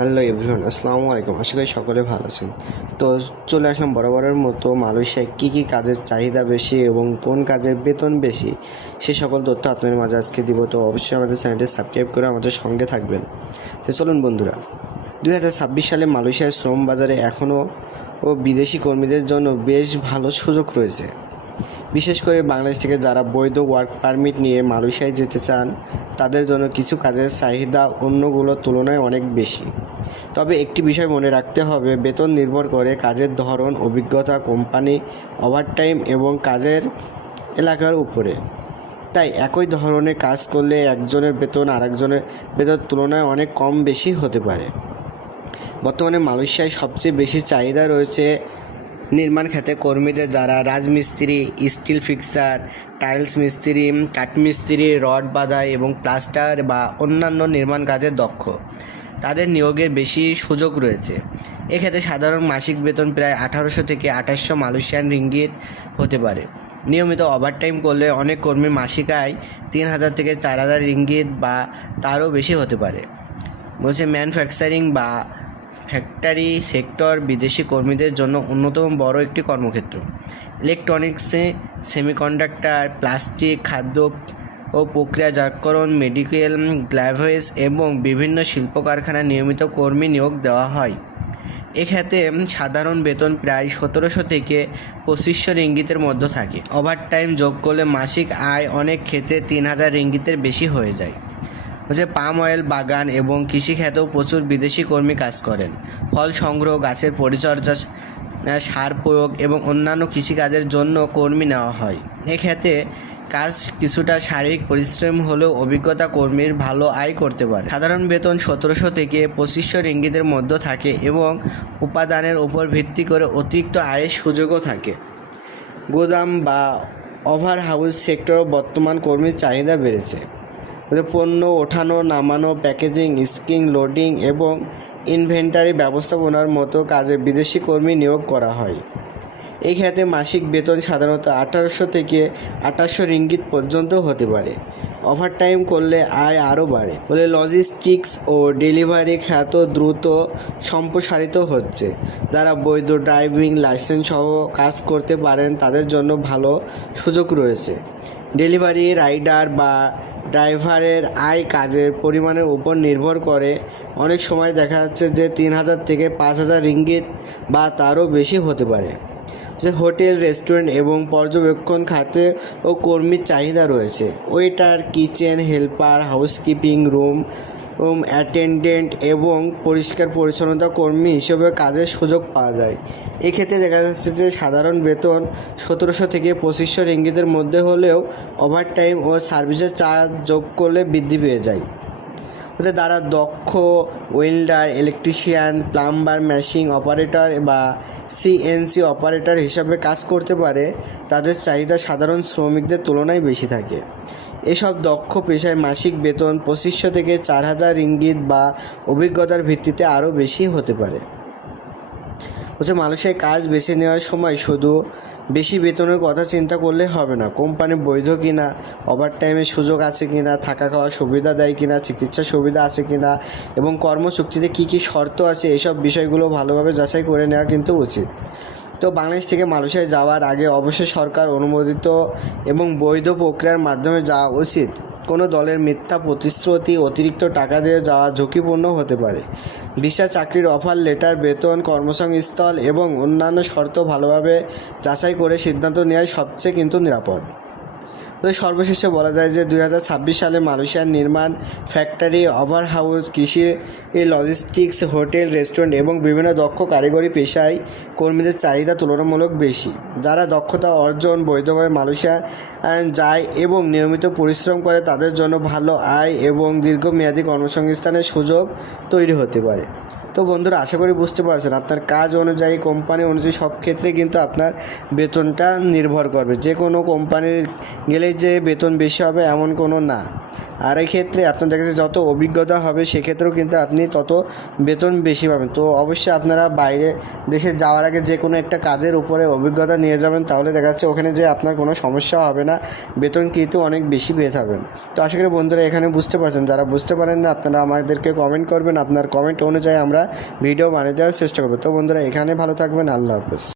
Hello everyone, আসসালামু আলাইকুম। আশা করি সকলে ভালো আছেন। তো চলে আসলাম বরাবরের মতো মালয়েশিয়ায় কী কী কাজের চাহিদা বেশি এবং কোন কাজের বেতন বেশি সে সকল তথ্য আপনাদের মাঝে আজকে দিব। তো অবশ্যই আমাদের চ্যানেলটি সাবস্ক্রাইব করে আমাদের সঙ্গে থাকবেন। তো চলুন বন্ধুরা, 2026 সালে মালয়েশিয়ার শ্রম বাজারে এখনও বিদেশি কর্মীদের জন্য বেশ ভালো সুযোগ রয়েছে। বিশেষ করে বাংলাদেশ থেকে যারা বৈধ ওয়ার্ক পারমিট নিয়ে মালয়েশিয়ায় যেতে চান তাদের জন্য কিছু কাজের চাহিদা অন্যগুলোর তুলনায় অনেক বেশি। তবে একটি বিষয় মনে রাখতে হবে, বেতন নির্ভর করে কাজের ধরন, অভিজ্ঞতা, কোম্পানি, ওভারটাইম এবং কাজের এলাকার উপরে। তাই একই ধরনের কাজ করলে একজনের বেতন আরেকজনের বেতনের তুলনায় অনেক কম বেশি হতে পারে। বর্তমানে মালয়েশিয়ায় সবচেয়ে বেশি চাহিদা রয়েছে নির্মাণ খাতে কর্মীদের, যারা রাজমিস্ত্রি, স্টিল ফিক্সার, টাইলস মিস্ত্রি, কাঠমিস্ত্রি, রড বাঁধাই এবং প্লাস্টার বা অন্যান্য নির্মাণ কাজে দক্ষ। তাদের নিয়োগের বেশি সুযোগ রয়েছে। এক্ষেত্রে সাধারণ মাসিক বেতন প্রায় 1800 থেকে 2800 মালয়েশিয়ান রিঙ্গিত হতে পারে। নিয়মিত ওভারটাইম করলে অনেক কর্মীর মাসিক আয় 3000 থেকে 4000 রিঙ্গিত বা তারও বেশি হতে পারে। বলছে ম্যানুফ্যাকচারিং বা ফ্যাক্টরি সেক্টর বিদেশি কর্মীদের জন্য অন্যতম বড় একটি কর্মক্ষেত্র। ইলেকট্রনিক্সে, সেমিকন্ডাক্টর, প্লাস্টিক, খাদ্য ও প্রক্রিয়াজাতকরণ, মেডিকেল গ্লাভেজ এবং বিভিন্ন শিল্প কারখানায় নিয়মিত কর্মী নিয়োগ দেওয়া হয়। এক্ষেত্রে সাধারণ বেতন প্রায় 1700 থেকে 2500 রিঙ্গিতের মধ্যে থাকে। ওভারটাইম যোগ করলে মাসিক আয় অনেক ক্ষেত্রে 3000 রিঙ্গিতের বেশি হয়ে যায়। পাম অয়েল বাগান এবং কৃষিখাতেও প্রচুর বিদেশি কর্মী কাজ করেন। ফল সংগ্রহ, গাছের পরিচর্যা, সার প্রয়োগ এবং অন্যান্য কৃষিকাজের জন্য কর্মী নেওয়া হয়। এক্ষেত্রে কাজ কিছুটা শারীরিক পরিশ্রম হলেও অভিজ্ঞতা কর্মীর ভালো আয় করতে পারে। সাধারণ বেতন 1700 থেকে 2500 রিঙ্গিতের মধ্যে থাকে এবং উপাদানের উপর ভিত্তি করে অতিরিক্ত আয়ের সুযোগও থাকে। গোদাম বা ওভার হাউস সেক্টরও বর্তমান কর্মীর চাহিদা বেড়েছে। পণ্য ওঠানো, নামানো, প্যাকেজিং, স্কিং, লোডিং এবং ইনভেন্টারি ব্যবস্থাপনার মতো কাজে বিদেশি কর্মী নিয়োগ করা হয়। এই খাতে মাসিক বেতন সাধারণত 1800 থেকে 2800 রিঙ্গিত পর্যন্ত হতে পারে। ওভারটাইম করলে আয় আরও বাড়ে। লজিস্টিক্স ও ডেলিভারি খাত দ্রুত সম্প্রসারিত হচ্ছে। যারা বৈধ ড্রাইভিং লাইসেন্স সহ কাজ করতে পারেন তাদের জন্য ভালো সুযোগ রয়েছে। ডেলিভারি রাইডার বা ড্রাইভারের আয় কাজের পরিমাণের উপর নির্ভর করে। অনেক সময় দেখা যাচ্ছে যে 3000 থেকে 5000 রিঙ্গিত বা তারও বেশি হতে পারে। হোটেল, রেস্টুরেন্ট এবং পর্যবেক্ষণ খাতে ও কর্মীর চাহিদা রয়েছে। Waiter, kitchen helper, housekeeping, room attendant এবং পরিষ্কার পরিচ্ছন্নতা কর্মী হিসেবে কাজের সুযোগ পাওয়া যায়। এক্ষেত্রে দেখা যাচ্ছে যে সাধারণ বেতন 1700 থেকে 2500 রিঙ্গিতের মধ্যে হলেও ওভারটাইম ও সার্ভিসের চার্জ যোগ করলে বৃদ্ধি পেয়ে যায়। তারা দক্ষ welder, electrician, plumber, machine operator বা সিএনসি অপারেটর হিসাবে কাজ করতে পারে। তাদের চাহিদা সাধারণ শ্রমিকদের তুলনায় বেশি থাকে। এসব দক্ষ পেশায় মাসিক বেতন 2500 থেকে 4000 রিঙ্গিত বা অভিজ্ঞতার ভিত্তিতে আরও বেশি হতে পারে। মালয়েশিয়ায় কাজ বেছে নেওয়ার সময় শুধু বেশি বেতনের কথা চিন্তা করলে হবে না। কোম্পানি বৈধ কিনা, ওভারটাইমের সুযোগ আছে কিনা, থাকা খাওয়ার সুবিধা দেয় কিনা, চিকিৎসা সুবিধা আছে কিনা এবং কর্মচুক্তিতে কী কী শর্ত আছে, এসব বিষয়গুলো ভালোভাবে যাচাই করে নেওয়া কিন্তু উচিত। তো বাংলাদেশ থেকে মালয়েশিয়ায় যাওয়ার আগে অবশ্যই সরকার অনুমোদিত এবং বৈধ প্রক্রিয়ার মাধ্যমে যাওয়া উচিত। কোনো দলের মিথ্যা প্রতিশ্রুতি, অতিরিক্ত টাকা দিয়ে যাওয়া ঝুঁকিপূর্ণ হতে পারে। ভিসা, চাকরির অফার লেটার, বেতন, কর্মসংস্থান এবং অন্যান্য শর্ত ভালোভাবে যাচাই করে সিদ্ধান্ত নেওয়াই সবচেয়ে কিন্তু নিরাপদ। তো সর্বশেষে বলা যায় যে 2026 সালে মালয়েশিয়ার নির্মাণ, ফ্যাক্টরি, ওভার হাউস, কৃষি, লজিস্টিক্স, হোটেল, রেস্টুরেন্ট এবং বিভিন্ন দক্ষ কারিগরি পেশায় কর্মীদের চাহিদা তুলনামূলক বেশি। যারা দক্ষতা অর্জন, বৈধভাবে মালয়েশিয়া যায় এবং নিয়মিত পরিশ্রম করে তাদের জন্য ভালো আয় এবং দীর্ঘমেয়াদী কর্মসংস্থানের সুযোগ তৈরি হতে পারে। তো বন্ধুরা, আশা করি বুঝতে পারছেন, আপনার কাজ অনুযায়ী, কোম্পানি অনুযায়ী সব ক্ষেত্রে কিন্তু আপনার বেতনটা নির্ভর করবে। যে কোনো কোম্পানির গেলেই যে বেতন বেশি হবে এমন কোনো না। আর এই ক্ষেত্রে আপনাদের কাছে যত অভিজ্ঞতা হবে সেক্ষেত্রেও কিন্তু আপনি তত বেতন বেশি পাবেন। তো অবশ্যই আপনারা বাইরে দেশে যাওয়ার আগে যে কোনো একটা কাজের উপরে অভিজ্ঞতা নিয়ে যাবেন, তাহলে দেখা যাচ্ছে ওখানে যে আপনার কোনো সমস্যা হবে না, বেতন কিন্তু অনেক বেশি পেয়ে থাকবেন। তো আশা করি বন্ধুরা এখানে বুঝতে পারছেন, যারা বুঝতে পারেন না আপনারা আমাদেরকে কমেন্ট করবেন, আপনার কমেন্ট অনুযায়ী আমরা ভিডিও বানিয়ে দেওয়ার চেষ্টা করবো। তো বন্ধুরা এখানে ভালো থাকবেন, আল্লাহ হাফেজ।